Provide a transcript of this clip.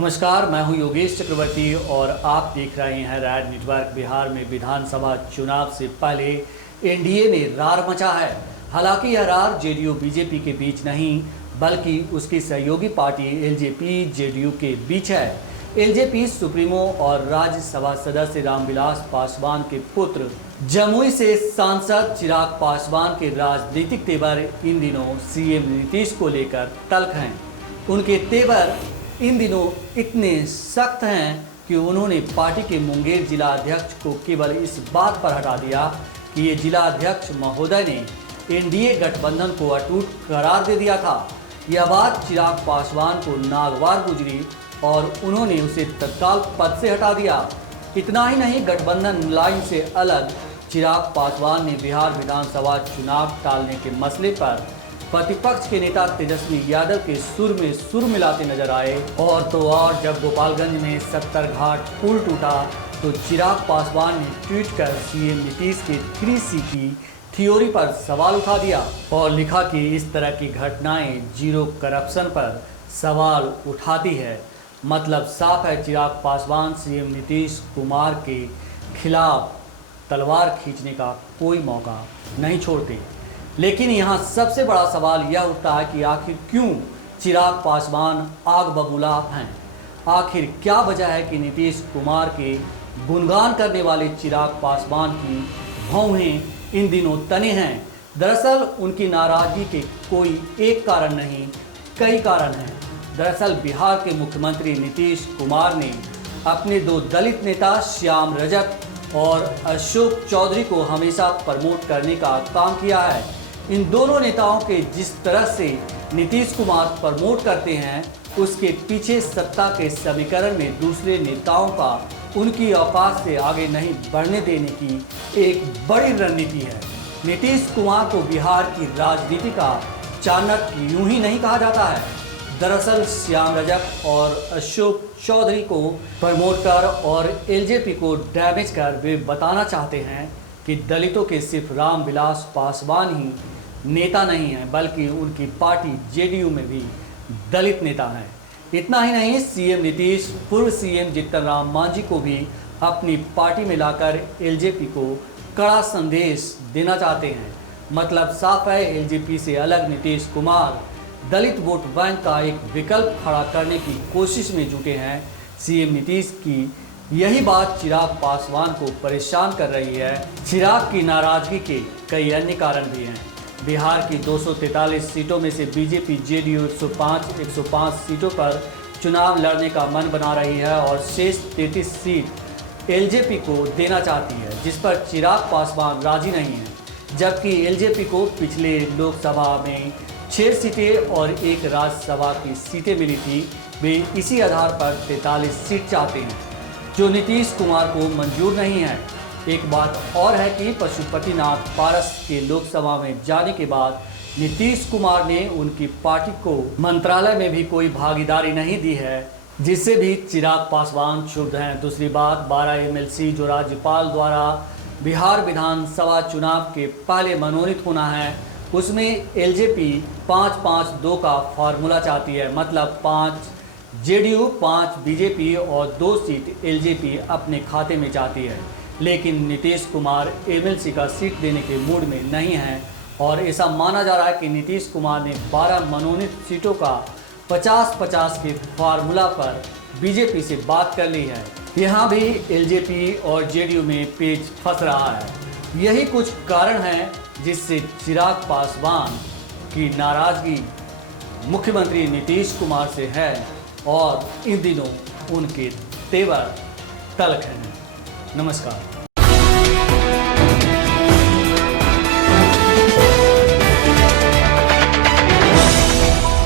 नमस्कार, मैं हूं योगेश चक्रवर्ती और आप देख रहे हैं रैड नेटवर्क। बिहार में विधानसभा चुनाव से पहले एनडीए में रार मचा है। हालांकि यह रार जेडीयू बीजेपी के बीच नहीं बल्कि उसकी सहयोगी पार्टी एलजेपी जेडीयू के बीच है। एलजेपी सुप्रीमो और राज्यसभा सदस्य रामविलास पासवान के पुत्र जमुई से सांसद चिराग पासवान के राजनीतिक तेवर इन दिनों सीएम नीतीश को लेकर तल्ख हैं। उनके तेवर इन दिनों इतने सख्त हैं कि उन्होंने पार्टी के मुंगेर जिला अध्यक्ष को केवल इस बात पर हटा दिया कि ये जिला अध्यक्ष महोदय ने एनडीए गठबंधन को अटूट करार दे दिया था। यह बात चिराग पासवान को नागवार गुजरी और उन्होंने उसे तत्काल पद से हटा दिया। इतना ही नहीं, गठबंधन लाइन से अलग चिराग पासवान ने बिहार विधानसभा चुनाव टालने के मसले पर प्रतिपक्ष के नेता तेजस्वी यादव के सुर में सुर मिलाते नजर आए। और तो और जब गोपालगंज में 70 घाट पुल टूटा तो चिराग पासवान ने ट्वीट कर सीएम नीतीश के 3C की थ्योरी पर सवाल उठा दिया और लिखा कि इस तरह की घटनाएं जीरो करप्शन पर सवाल उठाती है। मतलब साफ है, चिराग पासवान सीएम नीतीश कुमार के खिलाफ तलवार खींचने का कोई मौका नहीं छोड़ते। लेकिन यहाँ सबसे बड़ा सवाल यह उठता है कि आखिर क्यों चिराग पासवान आग बबूला हैं। आखिर क्या वजह है कि नीतीश कुमार के गुणगान करने वाले चिराग पासवान की भौहें इन दिनों तने हैं। दरअसल उनकी नाराजगी के कोई एक कारण नहीं, कई कारण हैं। दरअसल बिहार के मुख्यमंत्री नीतीश कुमार ने अपने दो दलित नेता श्याम रजक और अशोक चौधरी को हमेशा प्रमोट करने का काम किया है। इन दोनों नेताओं के जिस तरह से नीतीश कुमार प्रमोट करते हैं, उसके पीछे सत्ता के समीकरण में दूसरे नेताओं का उनकी औकात से आगे नहीं बढ़ने देने की एक बड़ी रणनीति है। नीतीश कुमार को बिहार की राजनीति का चाणक्य यूं ही नहीं कहा जाता है। दरअसल श्याम रजक और अशोक चौधरी को प्रमोट कर और एलजेपी को डैमेज कर वे बताना चाहते हैं कि दलितों के सिर्फ रामविलास पासवान ही नेता नहीं हैं बल्कि उनकी पार्टी जेडीयू में भी दलित नेता हैं। इतना ही नहीं, सीएम नीतीश पूर्व सीएम जीतन राम मांझी को भी अपनी पार्टी में लाकर एलजेपी को कड़ा संदेश देना चाहते हैं। मतलब साफ है, एलजेपी से अलग नीतीश कुमार दलित वोट बैंक का एक विकल्प खड़ा करने की कोशिश में जुटे हैं। सीएम नीतीश की यही बात चिराग पासवान को परेशान कर रही है। चिराग की नाराजगी के कई अन्य कारण भी हैं। बिहार की 243 सीटों में से बीजेपी जेडीयू 105 सीटों पर चुनाव लड़ने का मन बना रही है और शेष 33 सीट एलजेपी को देना चाहती है, जिस पर चिराग पासवान राजी नहीं है। जबकि एलजेपी को पिछले लोकसभा में 6 सीटें और एक राज्यसभा की सीटें मिली थी। वे इसी आधार पर 43 सीट चाहते हैं, जो नीतीश कुमार को मंजूर नहीं है। एक बात और है कि पशुपतिनाथ पारस के लोकसभा में जाने के बाद नीतीश कुमार ने उनकी पार्टी को मंत्रालय में भी कोई भागीदारी नहीं दी है, जिससे भी चिराग पासवान क्षुब्ध हैं। दूसरी बात, 12 एमएलसी जो राज्यपाल द्वारा बिहार विधानसभा चुनाव के पहले मनोनीत होना है, उसमें एलजेपी 5-5-2 का फार्मूला चाहती है। मतलब 5 जेडीयू, 5 बीजेपी और 2 सीट एलजेपी अपने खाते में चाहती है। लेकिन नीतीश कुमार एमएलसी का सीट देने के मूड में नहीं हैं और ऐसा माना जा रहा है कि नीतीश कुमार ने 12 मनोनीत सीटों का 50-50 के फार्मूला पर बीजेपी से बात कर ली है। यहाँ भी एलजेपी और जेडीयू में पेच फंस रहा है। यही कुछ कारण हैं जिससे चिराग पासवान की नाराजगी मुख्यमंत्री नीतीश कुमार से है और इन दिनों उनके तेवर तल्ख हैं। नमस्कार।